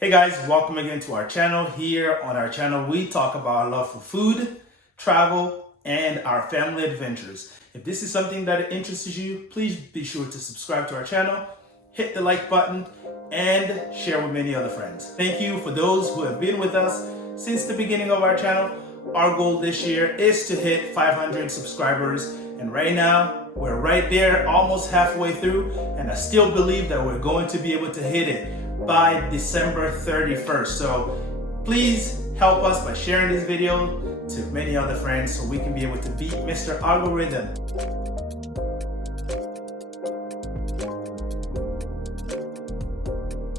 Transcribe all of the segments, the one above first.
Hey guys, welcome again to our channel. Here on our channel, we talk about our love for food, travel, and our family adventures. If this is something that interests you, please be sure to subscribe to our channel, hit the like button, and share with many other friends. Thank you for those who have been with us since the beginning of our channel. Our goal this year is to hit 500 subscribers, and right now, we're right there, almost halfway through, and I still believe that we're going to be able to hit it by December 31st. So please help us by sharing this video to many other friends so we can be able to beat Mr. Algorithm.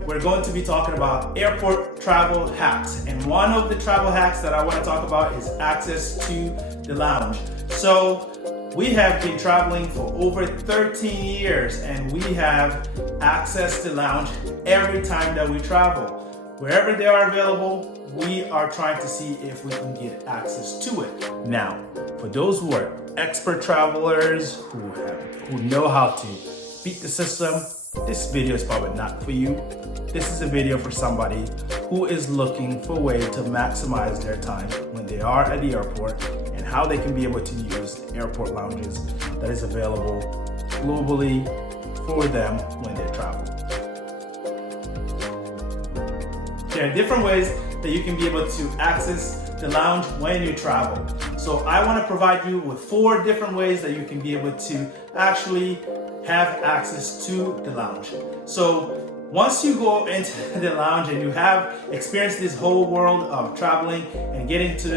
We're going to be talking about airport travel hacks. And one of the travel hacks that I want to talk about is access to the lounge. So we have been traveling for over 13 years and we have access to lounge every time that we travel. Wherever they are available, we are trying to see if we can get access to it. Now, for those who are expert travelers who know how to beat the system, this video is probably not for you. This is a video for somebody who is looking for a way to maximize their time when they are at the airport and how they can be able to use the airport lounges that is available globally for them when they travel. There are different ways that you can be able to access the lounge when you travel. So I want to provide you with 4 different ways that you can be able to actually have access to the lounge. So once you go into the lounge and you have experienced this whole world of traveling and getting to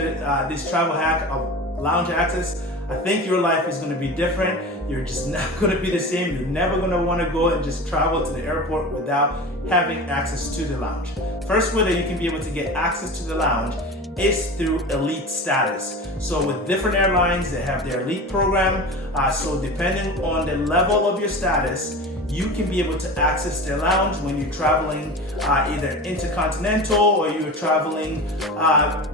this travel hack of lounge access, I think your life is going to be different. You're just not going to be the same. You're never going to want to go and just travel to the airport without having access to the lounge. First way that you can be able to get access to the lounge is through elite status. So with different airlines, they have their elite program. So depending on the level of your status, you can be able to access the lounge when you're traveling either intercontinental or you're traveling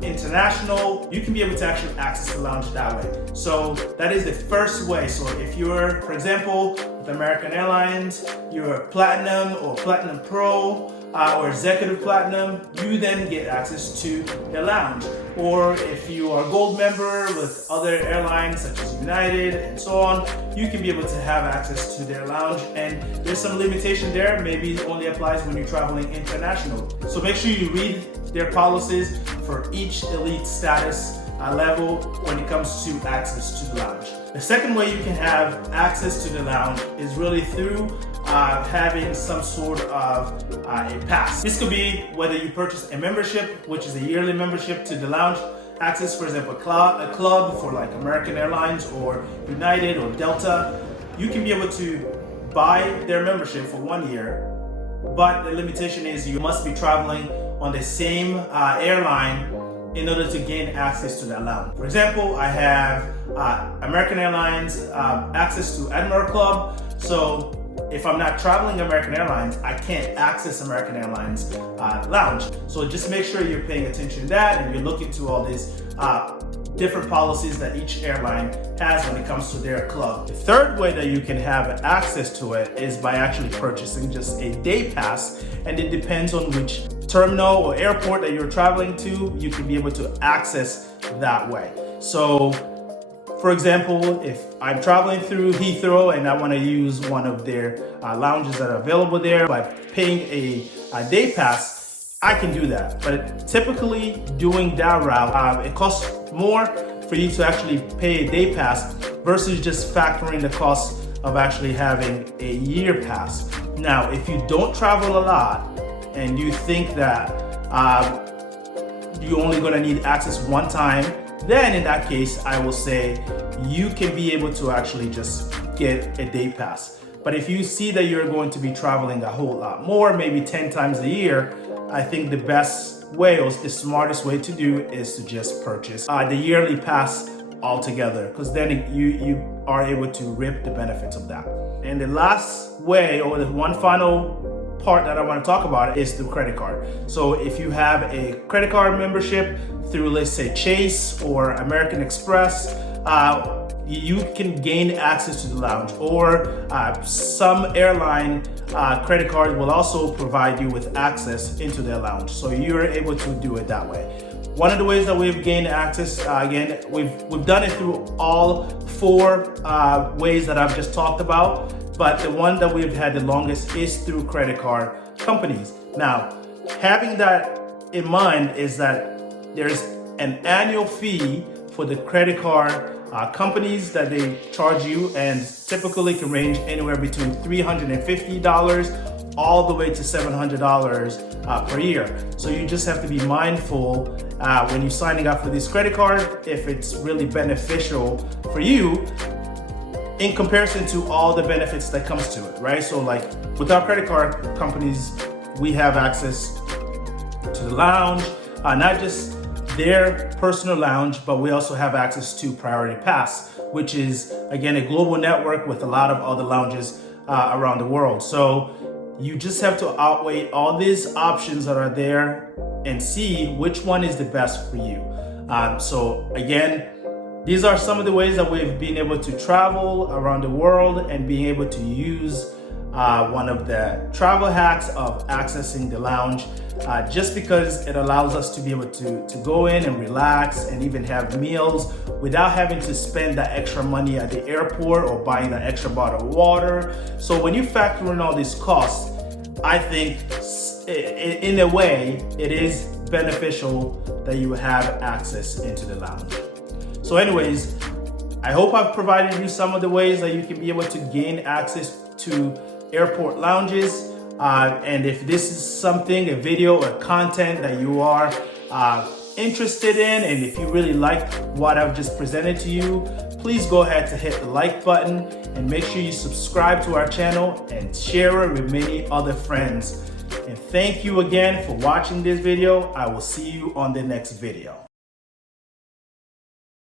international. You can be able to actually access the lounge that way. So that is the first way. So if you're, for example, with American Airlines, you're Platinum or Platinum Pro, or Executive Platinum, you then get access to the lounge. Or if you are a Gold member with other airlines such as United and so on, you can be able to have access to their lounge. And there's some limitation there. Maybe it only applies when you're traveling international. So make sure you read their policies for each elite status level when it comes to access to the lounge. The second way you can have access to the lounge is really through having some sort of a pass. This could be whether you purchase a membership, which is a yearly membership to the lounge access, for example, a club for like American Airlines or United or Delta. You can be able to buy their membership for 1 year, but the limitation is you must be traveling on the same airline in order to gain access to that lounge. For example, I have American Airlines access to Admiral Club. So if I'm not traveling American Airlines, I can't access American Airlines lounge. So just make sure you're paying attention to that and you're looking to all these different policies that each airline has when it comes to their club. The third way that you can have access to it is by actually purchasing just a day pass, and it depends on which terminal or airport that you're traveling to, you can be able to access that way. So for example, if I'm traveling through Heathrow and I want to use one of their lounges that are available there by paying a day pass, I can do that. But typically doing that route, it costs more for you to actually pay a day pass versus just factoring the cost of actually having a year pass. Now, if you don't travel a lot and you think that you're only gonna need access one time, then in that case, I will say you can be able to actually just get a day pass. But if you see that you're going to be traveling a whole lot more, maybe 10 times a year, I think the best way or the smartest way to do is to just purchase the yearly pass altogether, because then you are able to reap the benefits of that. And the last way, or the one final part that I want to talk about, is through credit card. So if you have a credit card membership through, let's say, Chase or American Express, you can gain access to the lounge, or some airline credit cards will also provide you with access into their lounge. So you're able to do it that way. One of the ways that we've gained access, again, we've done it through all 4 ways that I've just talked about, but the one that we've had the longest is through credit card companies. Now, having that in mind is that there's an annual fee for the credit card companies that they charge you, and typically can range anywhere between $350 all the way to $700 per year. So you just have to be mindful when you're signing up for this credit card, if it's really beneficial for you in comparison to all the benefits that comes to it, right? So like with our credit card companies, we have access to the lounge, not just their personal lounge, but we also have access to Priority Pass, which is, again, a global network with a lot of other lounges around the world. So you just have to outweigh all these options that are there and see which one is the best for you. So again, these are some of the ways that we've been able to travel around the world and being able to use one of the travel hacks of accessing the lounge, just because it allows us to be able to go in and relax and even have meals without having to spend that extra money at the airport or buying that extra bottle of water. So when you factor in all these costs, I think in a way it is beneficial that you have access into the lounge. So anyways, I hope I've provided you some of the ways that you can be able to gain access to airport lounges. And if this is something, a video or content that you are interested in, and if you really like what I've just presented to you, please go ahead to hit the like button and make sure you subscribe to our channel and share it with many other friends. And thank you again for watching this video. I will see you on the next video.